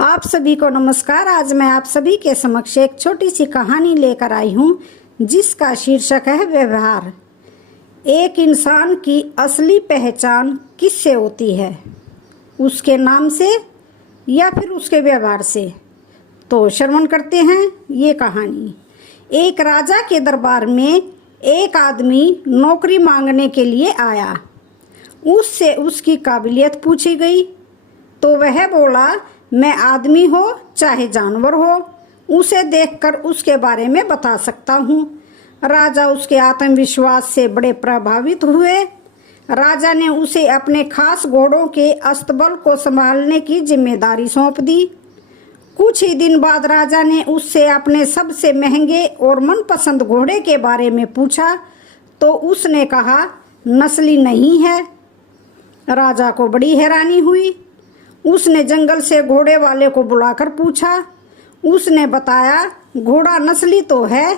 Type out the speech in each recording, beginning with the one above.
आप सभी को नमस्कार। आज मैं आप सभी के समक्ष एक छोटी सी कहानी लेकर आई हूँ जिसका शीर्षक है व्यवहार। एक इंसान की असली पहचान किससे होती है, उसके नाम से या फिर उसके व्यवहार से? तो श्रवण करते हैं ये कहानी। एक राजा के दरबार में एक आदमी नौकरी मांगने के लिए आया। उससे उसकी काबिलियत पूछी गई तो वह बोला, मैं आदमी हो चाहे जानवर हो, उसे देखकर उसके बारे में बता सकता हूँ। राजा उसके आत्मविश्वास से बड़े प्रभावित हुए। राजा ने उसे अपने खास घोड़ों के अस्तबल को संभालने की जिम्मेदारी सौंप दी। कुछ ही दिन बाद राजा ने उससे अपने सबसे महंगे और मनपसंद घोड़े के बारे में पूछा तो उसने कहा, नस्ली नहीं है। राजा को बड़ी हैरानी हुई। उसने जंगल से घोड़े वाले को बुलाकर पूछा। उसने बताया, घोड़ा नस्ली तो है,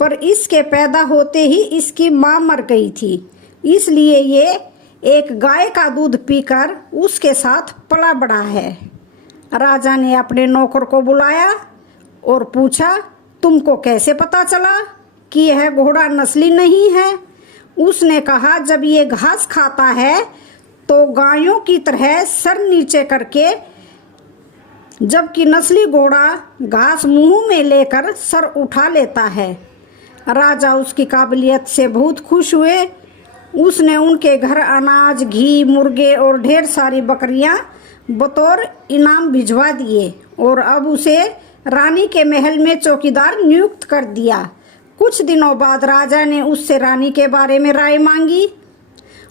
पर इसके पैदा होते ही इसकी मां मर गई थी, इसलिए ये एक गाय का दूध पीकर उसके साथ पला बढ़ा है। राजा ने अपने नौकर को बुलाया और पूछा, तुमको कैसे पता चला कि यह घोड़ा नस्ली नहीं है? उसने कहा, जब ये घास खाता है तो गायों की तरह सर नीचे करके, जबकि नस्ली घोड़ा घास मुंह में लेकर सर उठा लेता है। राजा उसकी काबिलियत से बहुत खुश हुए। उसने उनके घर अनाज, घी, मुर्गे और ढेर सारी बकरियां बतौर इनाम भिजवा दिए और अब उसे रानी के महल में चौकीदार नियुक्त कर दिया। कुछ दिनों बाद राजा ने उससे रानी के बारे में राय मांगी।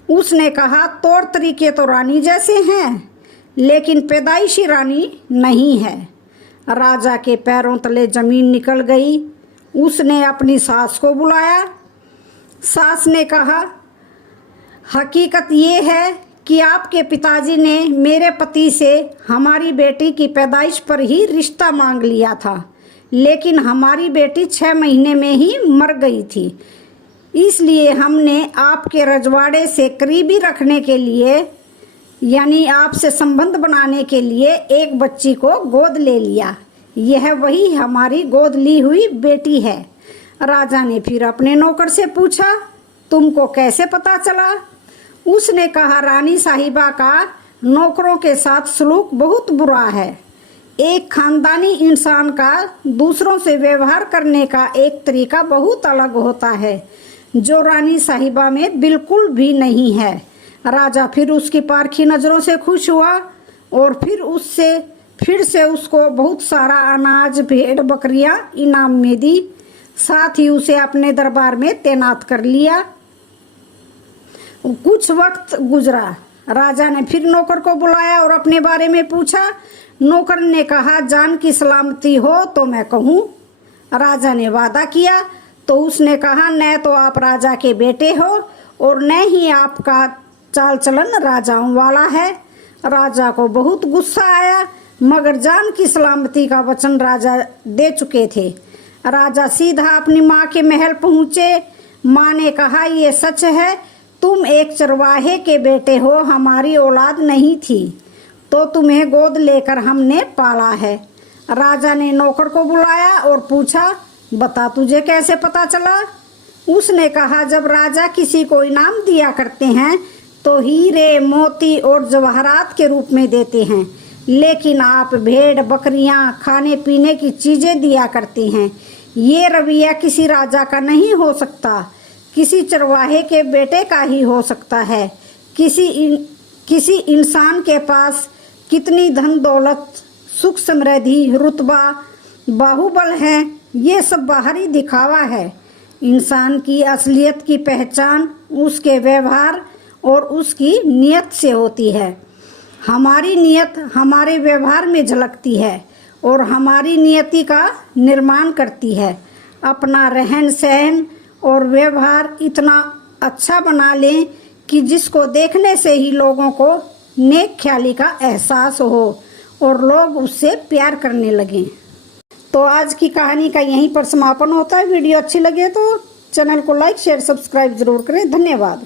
उसने कहा, तौर तरीके तो रानी जैसे हैं, लेकिन पैदाइशी रानी नहीं है। राजा के पैरों तले जमीन निकल गई। उसने अपनी सास को बुलाया। सास ने कहा, हकीकत ये है कि आपके पिताजी ने मेरे पति से हमारी बेटी की पैदाइश पर ही रिश्ता मांग लिया था, लेकिन हमारी बेटी 6 महीने में ही मर गई थी। इसलिए हमने आपके रजवाड़े से करीबी रखने के लिए, यानी आपसे संबंध बनाने के लिए एक बच्ची को गोद ले लिया। यह वही हमारी गोद ली हुई बेटी है। राजा ने फिर अपने नौकर से पूछा, तुमको कैसे पता चला? उसने कहा, रानी साहिबा का नौकरों के साथ सलूक बहुत बुरा है। एक खानदानी इंसान का दूसरों से व्यवहार करने का एक तरीका बहुत अलग होता है, जो रानी साहिबा में बिल्कुल भी नहीं है। राजा फिर उसकी पारखी नज़रों से खुश हुआ और फिर से उसको बहुत सारा अनाज, भेड़, बकरियां इनाम में दी। साथ ही उसे अपने दरबार में तैनात कर लिया। कुछ वक्त गुजरा। राजा ने फिर नौकर को बुलाया और अपने बारे में पूछा। नौकर ने कहा, जान की सलामती हो तो मैं कहूँ। राजा ने वादा किया तो उसने कहा, न तो आप राजा के बेटे हो और न ही आपका चाल चलन राजाओं वाला है। राजा को बहुत गुस्सा आया, मगर जान की सलामती का वचन राजा दे चुके थे। राजा सीधा अपनी माँ के महल पहुँचे। माँ ने कहा, ये सच है, तुम एक चरवाहे के बेटे हो, हमारी औलाद नहीं थी तो तुम्हें गोद लेकर हमने पाला है। राजा ने नौकर को बुलाया और पूछा, बता तुझे कैसे पता चला? उसने कहा, जब राजा किसी को इनाम दिया करते हैं तो हीरे, मोती और जवाहरात के रूप में देते हैं, लेकिन आप भेड़, बकरियां, खाने पीने की चीजें दिया करते हैं। ये रवैया किसी राजा का नहीं हो सकता, किसी चरवाहे के बेटे का ही हो सकता है। किसी इंसान के पास कितनी धन दौलत, सुख समृद्धि, रुतबा, बाहुबल है, ये सब बाहरी दिखावा है। इंसान की असलियत की पहचान उसके व्यवहार और उसकी नियत से होती है। हमारी नियत हमारे व्यवहार में झलकती है और हमारी नियति का निर्माण करती है। अपना रहन सहन और व्यवहार इतना अच्छा बना लें कि जिसको देखने से ही लोगों को नेक ख्याली का एहसास हो और लोग उससे प्यार करने लगें। तो आज की कहानी का यहीं पर समापन होता है। वीडियो अच्छी लगे तो चैनल को लाइक, शेयर, सब्सक्राइब जरूर करें। धन्यवाद।